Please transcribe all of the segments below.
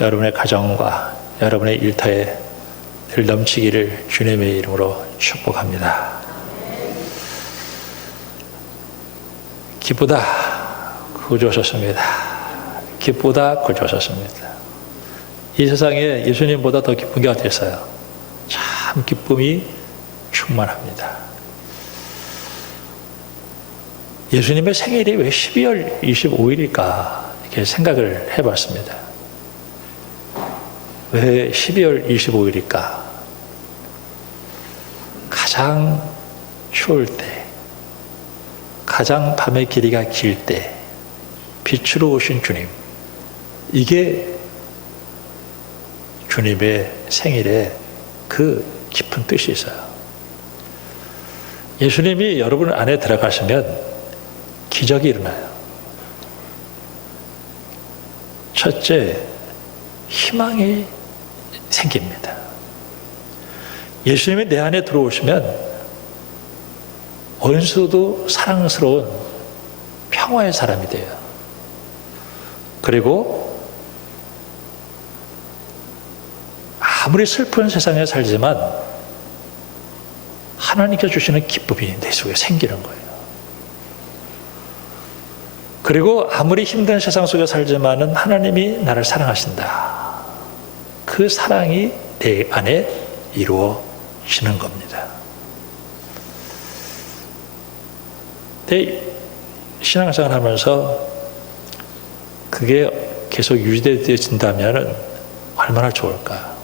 여러분의 가정과 여러분의 일터에 늘 넘치기를 주님의 이름으로 축복합니다. 기쁘다 구주오셨습니다. 기쁘다 구주오셨습니다. 이 세상에 예수님보다 더 기쁜 게 어디 있어요? 참 기쁨이 충만합니다. 예수님의 생일이 왜 12월 25일일까 이렇게 생각을 해봤습니다. 왜 12월 25일일까? 가장 추울 때, 가장 밤의 길이가 길 때 빛으로 오신 주님, 이게 주님의 생일에 그 깊은 뜻이 있어요. 예수님이 여러분 안에 들어가시면 기적이 일어나요. 첫째, 희망이 생깁니다. 예수님이 내 안에 들어오시면 원수도 사랑스러운 평화의 사람이 돼요. 그리고 아무리 슬픈 세상에 살지만 하나님께서 주시는 기쁨이 내 속에 생기는 거예요. 그리고 아무리 힘든 세상 속에 살지만은 하나님이 나를 사랑하신다. 그 사랑이 내 안에 이루어지는 겁니다. 내 신앙생활 하면서 그게 계속 유지되어진다면 얼마나 좋을까.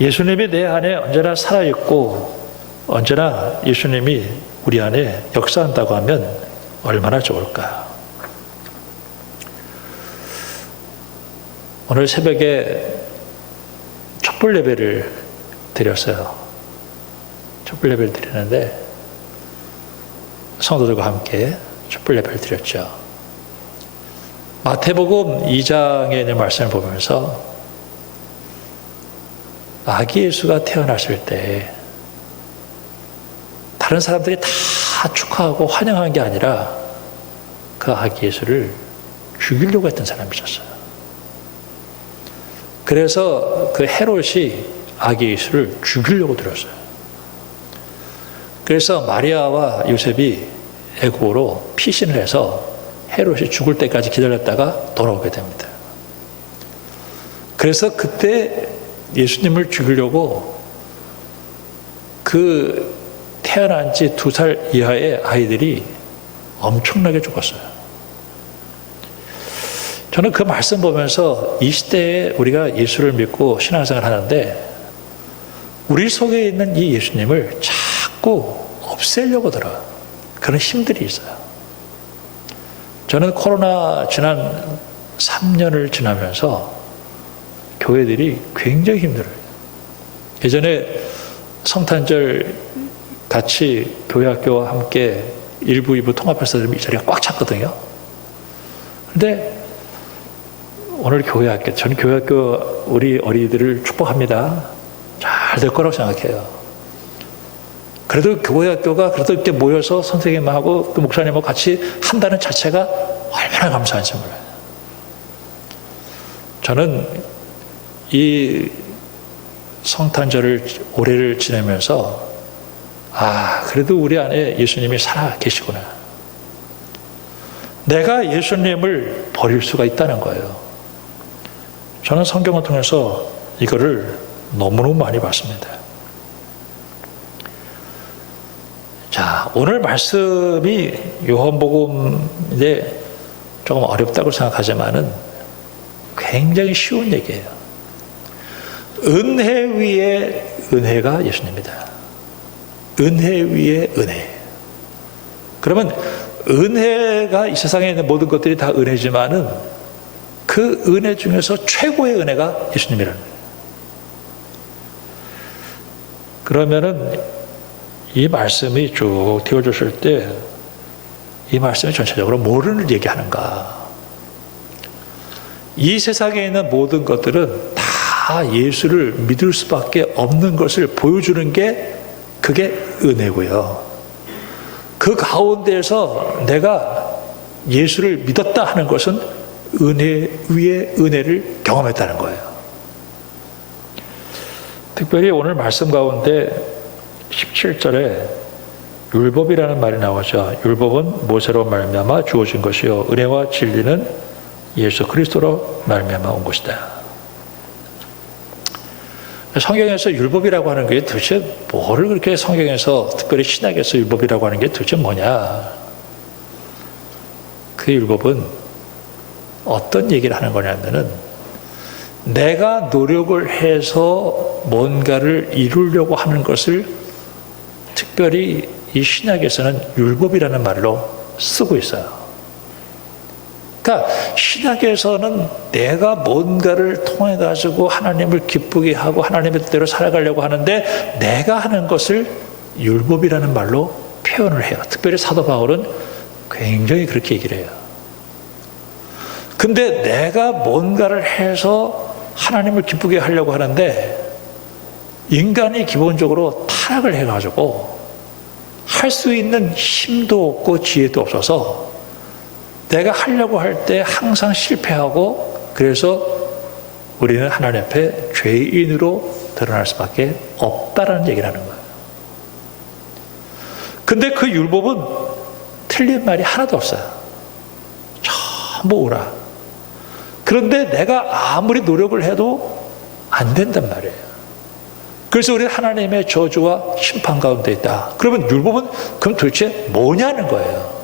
예수님이 내 안에 언제나 살아있고 언제나 예수님이 우리 안에 역사한다고 하면 얼마나 좋을까. 오늘 새벽에 촛불 예배를 드렸어요. 촛불 예배를 드리는데 성도들과 함께 촛불 예배를 드렸죠. 마태복음 2장에 있는 말씀을 보면서 아기 예수가 태어났을 때 다른 사람들이 다 축하하고 환영한 게 아니라 그 아기 예수를 죽이려고 했던 사람이 있었어요. 그래서 그 헤롯이 아기 예수를 죽이려고 들었어요. 그래서 마리아와 요셉이 애국으로 피신을 해서 헤롯이 죽을 때까지 기다렸다가 돌아오게 됩니다. 그래서 그때 예수님을 죽이려고 그 태어난 지 2살 이하의 아이들이 엄청나게 죽었어요. 저는 그 말씀 보면서 이 시대에 우리가 예수를 믿고 신앙생활을 하는데 우리 속에 있는 이 예수님을 자꾸 없애려고 들어요. 그런 힘들이 있어요. 저는 코로나 지난 3년을 지나면서 교회들이 굉장히 힘들어요. 예전에 성탄절 같이 교회학교와 함께 1부, 2부 통합해서 들으면 이 자리가 꽉 찼거든요. 그런데 오늘 교회학교, 저는 교회학교 우리 어린이들을 축복합니다. 잘 될 거라고 생각해요. 그래도 교회학교가 그래도 이렇게 모여서 선생님하고 또 목사님하고 같이 한다는 자체가 얼마나 감사한지 몰라요. 저는 이 성탄절을 올해를 지내면서 그래도 우리 안에 예수님이 살아 계시구나. 내가 예수님을 버릴 수가 있다는 거예요. 저는 성경을 통해서 이거를 너무너무 많이 봤습니다. 자, 오늘 말씀이 요한복음인데 조금 어렵다고 생각하지만은 굉장히 쉬운 얘기예요. 은혜 위에 은혜가 예수님입니다. 은혜 위에 은혜. 그러면 은혜가 이 세상에 있는 모든 것들이 다 은혜지만은 그 은혜 중에서 최고의 은혜가 예수님이라는 거예요. 그러면은 이 말씀이 쭉 띄워줬을 때 이 말씀이 전체적으로 뭐를 얘기하는가? 이 세상에 있는 모든 것들은 다 예수를 믿을 수밖에 없는 것을 보여주는 게 그게 은혜고요. 그 가운데에서 내가 예수를 믿었다 하는 것은 은혜 위에 은혜를 경험했다는 거예요. 특별히 오늘 말씀 가운데 17절에 율법이라는 말이 나오죠. 율법은 모세로 말미암아 주어진 것이요 은혜와 진리는 예수 그리스도로 말미암아 온 것이다. 성경에서 율법이라고 하는 게 도대체 뭐를 그렇게 성경에서 특별히 신약에서 율법이라고 하는 게 도대체 뭐냐? 그 율법은 어떤 얘기를 하는 거냐면은 내가 노력을 해서 뭔가를 이루려고 하는 것을 특별히 이 신약에서는 율법이라는 말로 쓰고 있어요. 그러니까 신약에서는 내가 뭔가를 통해 가지고 하나님을 기쁘게 하고 하나님의 뜻대로 살아가려고 하는데 내가 하는 것을 율법이라는 말로 표현을 해요. 특별히 사도 바울은 굉장히 그렇게 얘기를 해요. 근데 내가 뭔가를 해서 하나님을 기쁘게 하려고 하는데 인간이 기본적으로 타락을 해가지고 할 수 있는 힘도 없고 지혜도 없어서 내가 하려고 할 때 항상 실패하고 그래서 우리는 하나님 앞에 죄인으로 드러날 수밖에 없다라는 얘기를 하는 거예요. 근데 그 율법은 틀린 말이 하나도 없어요. 전부 오라. 그런데 내가 아무리 노력을 해도 안 된단 말이에요. 그래서 우리는 하나님의 저주와 심판 가운데 있다. 그러면 율법은 그럼 도대체 뭐냐는 거예요.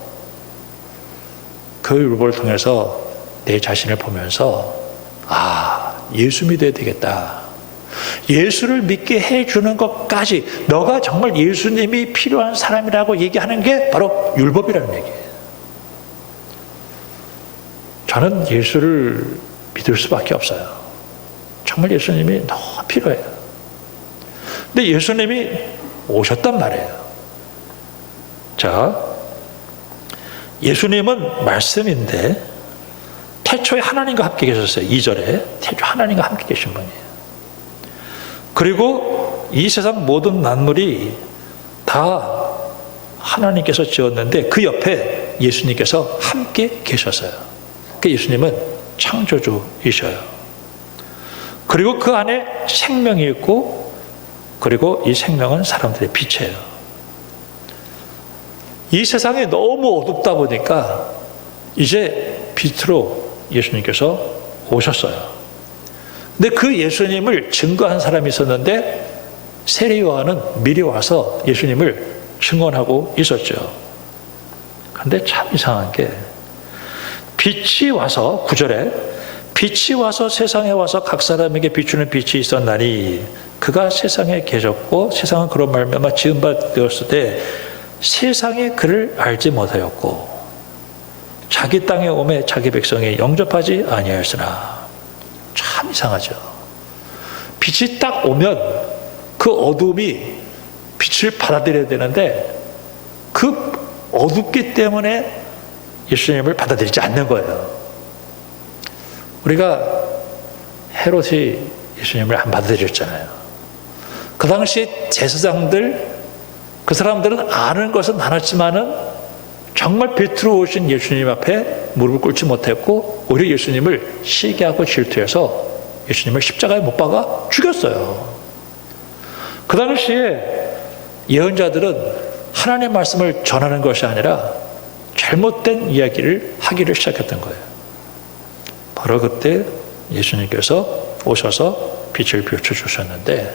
그 율법을 통해서 내 자신을 보면서 예수 믿어야 되겠다. 예수를 믿게 해주는 것까지 너가 정말 예수님이 필요한 사람이라고 얘기하는 게 바로 율법이라는 얘기예요. 저는 예수를 믿을 수밖에 없어요. 정말 예수님이 너무 필요해요. 근데 예수님이 오셨단 말이에요. 자, 예수님은 말씀인데 태초에 하나님과 함께 계셨어요. 2절에 태초 하나님과 함께 계신 분이에요. 그리고 이 세상 모든 만물이 다 하나님께서 지었는데 그 옆에 예수님께서 함께 계셨어요. 그 예수님은 창조주이셔요. 그리고 그 안에 생명이 있고 그리고 이 생명은 사람들의 빛이에요. 이 세상이 너무 어둡다 보니까 이제 빛으로 예수님께서 오셨어요. 근데 그 예수님을 증거한 사람이 있었는데 세례 요한은 미리 와서 예수님을 증언하고 있었죠. 그런데 참 이상한 게 빛이 와서 9절에 빛이 와서 세상에 와서 각 사람에게 비추는 빛이 있었나니 그가 세상에 계셨고 세상은 그로 말미암아 지은 바 되었을 때 세상에 그를 알지 못하였고 자기 땅에 오매 자기 백성이 영접하지 아니하였으나. 참 이상하죠. 빛이 딱 오면 그 어둠이 빛을 받아들여야 되는데 그 어둡기 때문에 예수님을 받아들이지 않는 거예요. 우리가 헤롯이 예수님을 안 받아들였잖아요. 그 당시에 제사장들, 그 사람들은 아는 것은 많았지만은 정말 빛으로 오신 예수님 앞에 무릎을 꿇지 못했고 오히려 예수님을 시기하고 질투해서 예수님을 십자가에 못 박아 죽였어요. 그 당시에 예언자들은 하나님의 말씀을 전하는 것이 아니라 잘못된 이야기를 하기를 시작했던 거예요. 바로 그때 예수님께서 오셔서 빛을 비춰주셨는데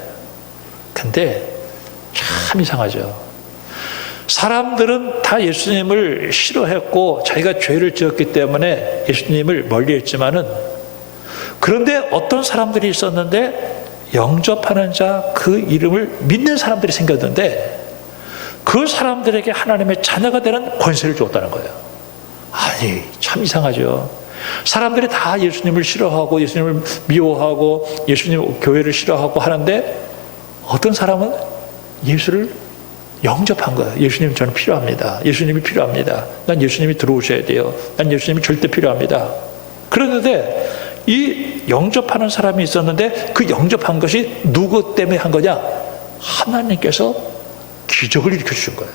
근데 참 이상하죠. 사람들은 다 예수님을 싫어했고 자기가 죄를 지었기 때문에 예수님을 멀리했지만은 그런데 어떤 사람들이 있었는데 영접하는 자 그 이름을 믿는 사람들이 생겼는데 그 사람들에게 하나님의 자녀가 되는 권세를 주었다는 거예요. 아니 참 이상하죠. 사람들이 다 예수님을 싫어하고 예수님을 미워하고 예수님 교회를 싫어하고 하는데 어떤 사람은 예수를 영접한 거예요. 예수님 저는 필요합니다. 예수님이 필요합니다. 난 예수님이 들어오셔야 돼요. 난 예수님이 절대 필요합니다. 그런데 이 영접하는 사람이 있었는데 그 영접한 것이 누구 때문에 한 거냐? 하나님께서 기적을 일으켜주신 거예요.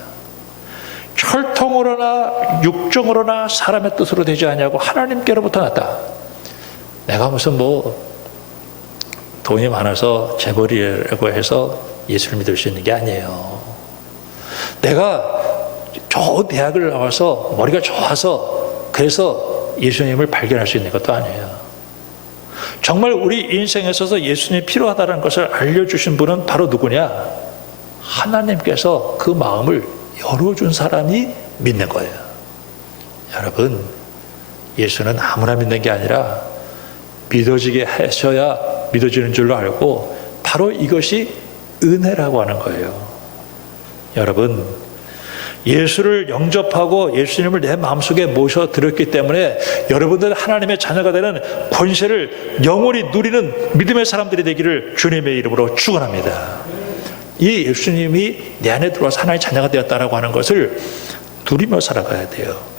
혈통으로나 육정으로나 사람의 뜻으로 되지 않냐고 하나님께로부터 났다. 내가 무슨 돈이 많아서 재벌이라고 해서 예수를 믿을 수 있는 게 아니에요. 내가 저 대학을 나와서 머리가 좋아서 그래서 예수님을 발견할 수 있는 것도 아니에요. 정말 우리 인생에 있어서 예수님이 필요하다는 것을 알려주신 분은 바로 누구냐? 하나님께서 그 마음을 열어준 사람이 믿는 거예요. 여러분, 예수는 아무나 믿는 게 아니라 믿어지게 하셔야 믿어지는 줄로 알고 바로 이것이 은혜라고 하는 거예요. 여러분, 예수를 영접하고 예수님을 내 마음속에 모셔드렸기 때문에 여러분들 하나님의 자녀가 되는 권세를 영원히 누리는 믿음의 사람들이 되기를 주님의 이름으로 축원합니다. 이 예수님이 내 안에 들어와서 하나님의 자녀가 되었다라고 하는 것을 누리며 살아가야 돼요.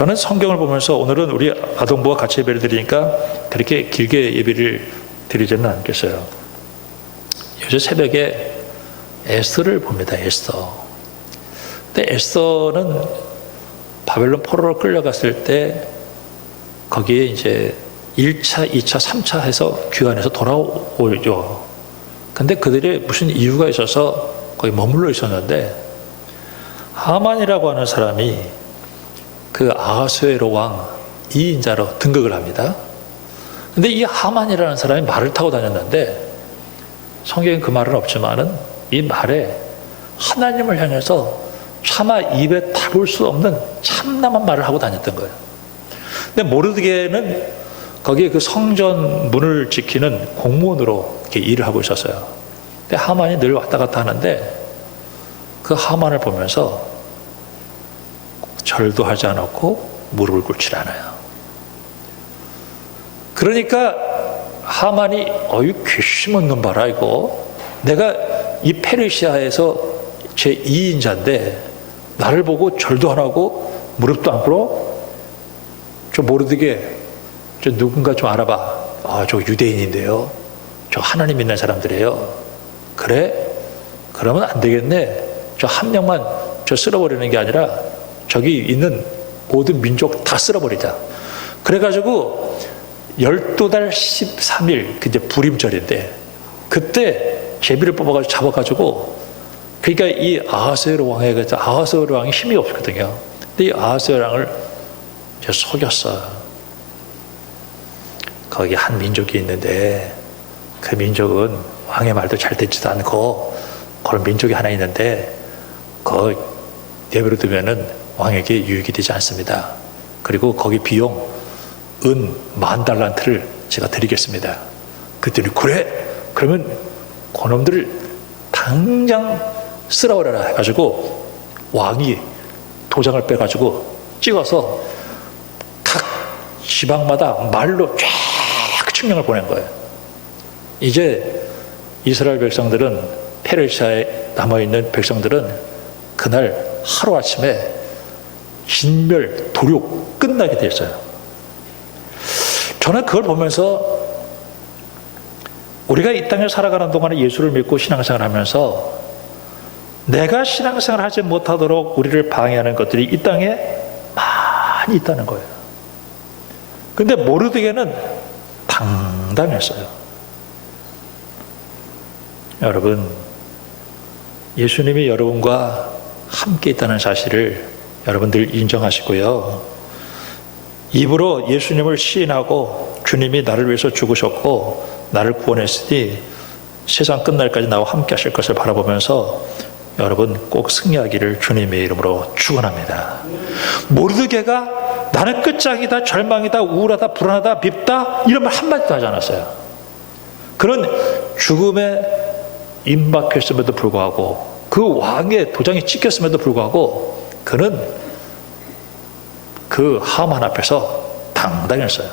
저는 성경을 보면서 오늘은 우리 아동부와 같이 예배를 드리니까 그렇게 길게 예배를 드리지는 않겠어요. 요새 새벽에 에스더를 봅니다. 에스더. 근데 에스더는 바벨론 포로로 끌려갔을 때 거기에 이제 1차, 2차, 3차 해서 귀환해서 돌아오죠. 근데 그들이 무슨 이유가 있어서 거기 머물러 있었는데 하만이라고 하는 사람이 그 아하수에로 왕 2인자로 등극을 합니다. 근데 이 하만이라는 사람이 말을 타고 다녔는데 성경에 그 말은 없지만은 이 말에 하나님을 향해서 차마 입에 담을 수 없는 참남한 말을 하고 다녔던 거예요. 근데 모르드게는 거기에 그 성전 문을 지키는 공무원으로 이렇게 일을 하고 있었어요. 근데 하만이 늘 왔다 갔다 하는데 그 하만을 보면서 절도 하지 않았고 무릎을 꿇지 않아요. 그러니까 하만이 어이 괘씸한 놈 봐라 이거. 내가 이 페르시아에서 제 2인자인데 나를 보고 절도 안 하고 무릎도 안 꿇어? 저 모르드게 저 누군가 좀 알아봐. 아, 저 유대인인데요. 저 하나님 믿는 사람들이에요. 그래? 그러면 안 되겠네. 저 한 명만 저 쓸어버리는 게 아니라 저기 있는 모든 민족 다 쓸어버리자. 그래가지고 12달 13일 그 이제 불임절인데 그때 제비를 뽑아가지고 잡아가지고 그러니까 이 아하스웨로 왕에게 아하스웨로 왕이 힘이 없거든요. 근데 이 아하스웨로 왕을 이제 속였어. 거기 한 민족이 있는데 그 민족은 왕의 말도 잘 듣지도 않고 그런 민족이 하나 있는데 그 예배로 두면은 왕에게 유익이 되지 않습니다. 그리고 거기 비용 은 10,000달란트를 제가 드리겠습니다. 그랬더니 그래? 그러면 그놈들을 당장 쓸어버려라 해가지고 왕이 도장을 빼가지고 찍어서 각 지방마다 말로 쫙 칙령을 보낸 거예요. 이제 이스라엘 백성들은 페르시아에 남아있는 백성들은 그날 하루아침에 진멸, 도륙 끝나게 됐어요. 저는 그걸 보면서 우리가 이 땅에 살아가는 동안에 예수를 믿고 신앙생활을 하면서 내가 신앙생활을 하지 못하도록 우리를 방해하는 것들이 이 땅에 많이 있다는 거예요. 근데 모르드게는 당당했어요. 여러분, 예수님이 여러분과 함께 있다는 사실을 여러분들 인정하시고요. 입으로 예수님을 시인하고 주님이 나를 위해서 죽으셨고 나를 구원했으니 세상 끝날까지 나와 함께 하실 것을 바라보면서 여러분 꼭 승리하기를 주님의 이름으로 축원합니다. 모르드게가 나는 끝장이다, 절망이다, 우울하다, 불안하다, 밉다 이런 말 한마디도 하지 않았어요. 그런 죽음에 임박했음에도 불구하고 그 왕의 도장이 찍혔음에도 불구하고 그는 그 하만 앞에서 당당했어요.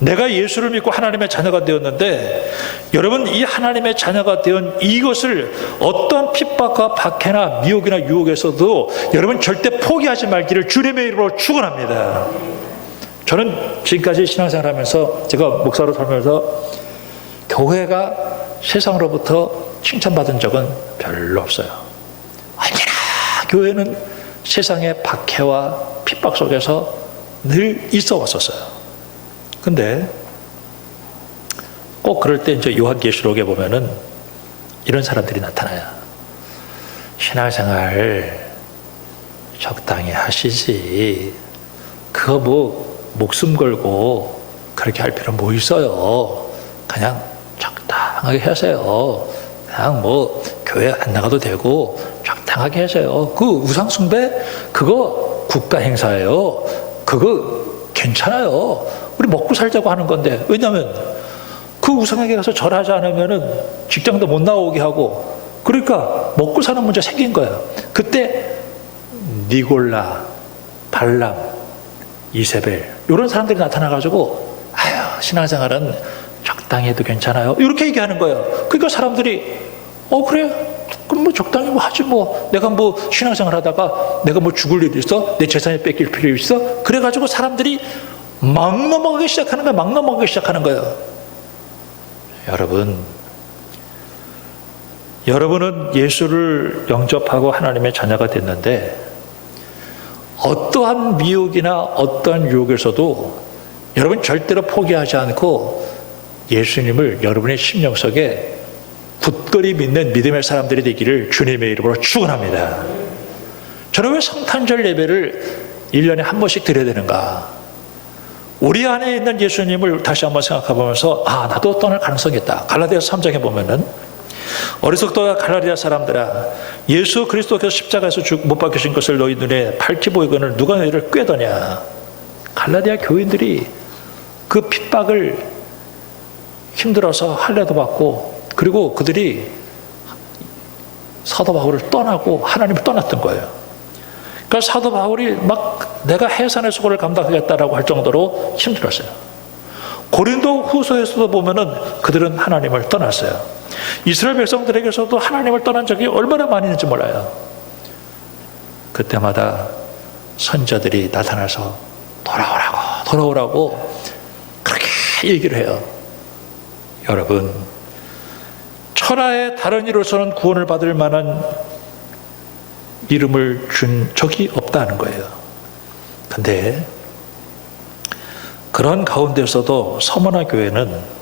내가 예수를 믿고 하나님의 자녀가 되었는데 여러분 이 하나님의 자녀가 되은 이것을 어떤 핍박과 박해나 미혹이나 유혹에서도 여러분 절대 포기하지 말기를 주님의 이름으로 축원합니다. 저는 지금까지 신앙생활 하면서 제가 목사로 살면서 교회가 세상으로부터 칭찬받은 적은 별로 없어요. 언제나 교회는 세상의 박해와 핍박 속에서 늘 있어 왔었어요. 근데 꼭 그럴 때 이제 요한계시록에 보면은 이런 사람들이 나타나요. 신앙생활 적당히 하시지. 그거 뭐 목숨 걸고 그렇게 할 필요 뭐 있어요. 그냥 적당하게 하세요. 그냥 뭐 교회 안 나가도 되고 적당하게 하세요. 그 우상숭배 그거 국가 행사예요. 그거 괜찮아요. 우리 먹고 살자고 하는 건데. 왜냐하면 그 우상에게 가서 절하지 않으면은 직장도 못 나오게 하고, 그러니까 먹고 사는 문제 생긴 거예요. 그때 니골라, 발람, 이세벨 이런 사람들이 나타나가지고 아유 신앙생활은 적당히 해도 괜찮아요 이렇게 얘기하는 거예요. 그러니까 사람들이 그래 그럼 뭐 적당히 뭐 하지 뭐 내가 뭐 신앙생활 하다가 내가 뭐 죽을 일이 있어? 내 재산이 뺏길 필요 있어? 그래가지고 사람들이 막 넘어가기 시작하는 거예요. 막 넘어가기 시작하는 거예요. 여러분은 예수를 영접하고 하나님의 자녀가 됐는데 어떠한 미혹이나 어떠한 유혹에서도 여러분 절대로 포기하지 않고 예수님을 여러분의 심령 속에 굳건히 믿는 믿음의 사람들이 되기를 주님의 이름으로 축원합니다. 저는 왜 성탄절 예배를 1년에 한 번씩 드려야 되는가? 우리 안에 있는 예수님을 다시 한번 생각해보면서 나도 떠날 가능성이 있다. 갈라디아서 3장에 보면은 어리석도다 갈라디아 사람들아 예수 그리스도께서 십자가에서 못 박히신 것을 너희 눈에 밝히 보이거늘 누가 너희를 꾀더냐. 갈라디아 교인들이 그 핍박을 힘들어서 할례도 받고 그리고 그들이 사도 바울을 떠나고 하나님을 떠났던 거예요. 그러니까 사도 바울이 막 내가 해산의 수고를 감당하겠다라고 할 정도로 힘들었어요. 고린도 후서에서도 보면은 그들은 하나님을 떠났어요. 이스라엘 백성들에게서도 하나님을 떠난 적이 얼마나 많이 있는지 몰라요. 그때마다 선자들이 나타나서 돌아오라고 그렇게 얘기를 해요. 여러분, 천하의 다른 이로서는 구원을 받을 만한 이름을 준 적이 없다는 거예요. 근데 그런 가운데서도 서머나 교회는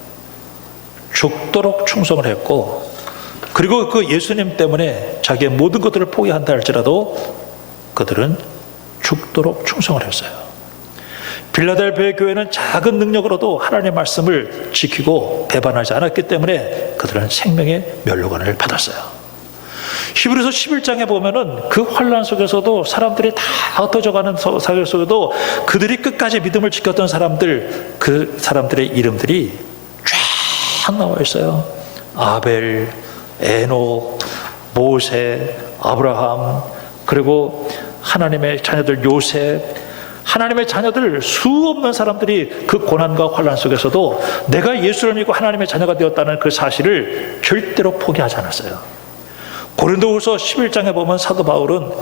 죽도록 충성을 했고, 그리고 그 예수님 때문에 자기의 모든 것들을 포기한다 할지라도 그들은 죽도록 충성을 했어요. 빌라델피아 교회는 작은 능력으로도 하나님의 말씀을 지키고 배반하지 않았기 때문에 그들은 생명의 면류관을 받았어요. 히브리서 11장에 보면은 그 환란 속에서도 사람들이 다 흩어져가는 사회 속에도 그들이 끝까지 믿음을 지켰던 사람들, 그 사람들의 이름들이 쫙 나와 있어요. 아벨, 에녹, 모세, 아브라함, 그리고 하나님의 자녀들 요셉, 하나님의 자녀들 수없는 사람들이 그 고난과 환란 속에서도 내가 예수를 믿고 하나님의 자녀가 되었다는 그 사실을 절대로 포기하지 않았어요. 고린도후서 11장에 보면 사도 바울은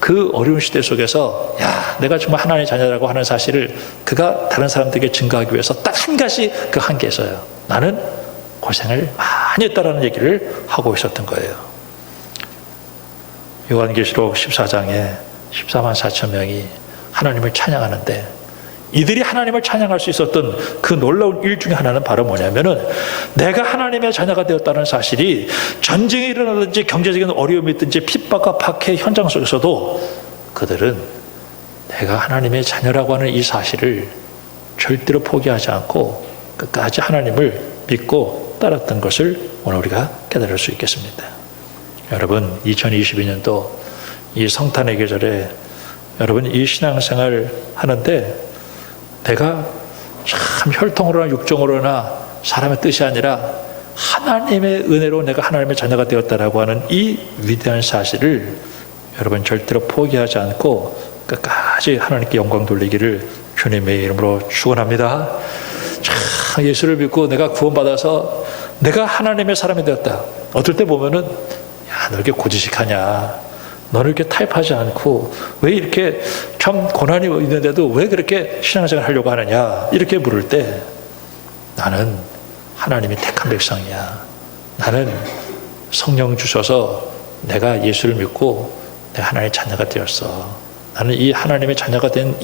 그 어려운 시대 속에서 내가 정말 하나님의 자녀라고 하는 사실을 그가 다른 사람들에게 증거하기 위해서 딱 한 가지 그 한계에서요. 나는 고생을 많이 했다라는 얘기를 하고 있었던 거예요. 요한계시록 14장에 14만 4천 명이 하나님을 찬양하는데, 이들이 하나님을 찬양할 수 있었던 그 놀라운 일 중에 하나는 바로 뭐냐면은 내가 하나님의 자녀가 되었다는 사실이 전쟁이 일어나든지 경제적인 어려움이 있든지 핍박과 박해 현장 속에서도 그들은 내가 하나님의 자녀라고 하는 이 사실을 절대로 포기하지 않고 끝까지 하나님을 믿고 따랐던 것을 오늘 우리가 깨달을 수 있겠습니다. 여러분, 2022년도 이 성탄의 계절에 여러분 이 신앙생활 하는데 내가 참 혈통으로나 육정으로나 사람의 뜻이 아니라 하나님의 은혜로 내가 하나님의 자녀가 되었다라고 하는 이 위대한 사실을 여러분 절대로 포기하지 않고 끝까지 하나님께 영광 돌리기를 주님의 이름으로 축원합니다. 참 예수를 믿고 내가 구원받아서 내가 하나님의 사람이 되었다. 어떨 때 보면은 너 이렇게 고지식하냐, 너는 이렇게 타협하지 않고 왜 이렇게 참 고난이 있는데도 왜 그렇게 신앙생활 하려고 하느냐, 이렇게 물을 때 나는 하나님이 택한 백성이야. 나는 성령 주셔서 내가 예수를 믿고 내가 하나님의 자녀가 되었어. 나는 이 하나님의 자녀가 된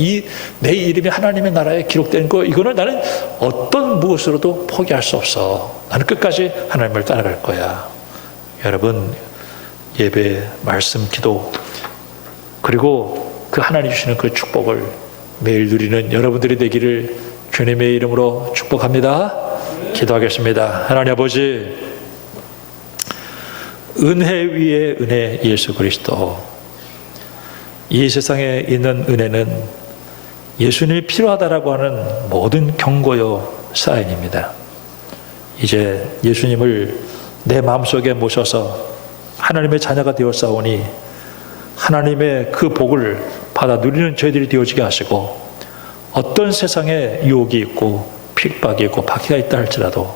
내 이름이 하나님의 나라에 기록된 거, 이거는 나는 어떤 무엇으로도 포기할 수 없어. 나는 끝까지 하나님을 따라갈 거야. 여러분, 예배, 말씀, 기도, 그리고 그 하나님 주시는 그 축복을 매일 누리는 여러분들이 되기를 주님의 이름으로 축복합니다. 기도하겠습니다. 하나님 아버지, 은혜 위에 은혜 예수 그리스도, 이 세상에 있는 은혜는 예수님이 필요하다라고 하는 모든 경고요 사인입니다. 이제 예수님을 내 마음속에 모셔서 하나님의 자녀가 되었사오니 하나님의 그 복을 받아 누리는 저희들이 되어지게 하시고, 어떤 세상에 유혹이 있고 핍박이 있고 박해가 있다 할지라도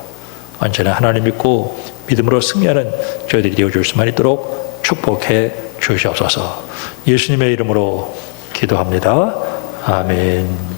언제나 하나님 믿고 믿음으로 승리하는 저희들이 되어줄 수만 있도록 축복해 주시옵소서. 예수님의 이름으로 기도합니다. 아멘.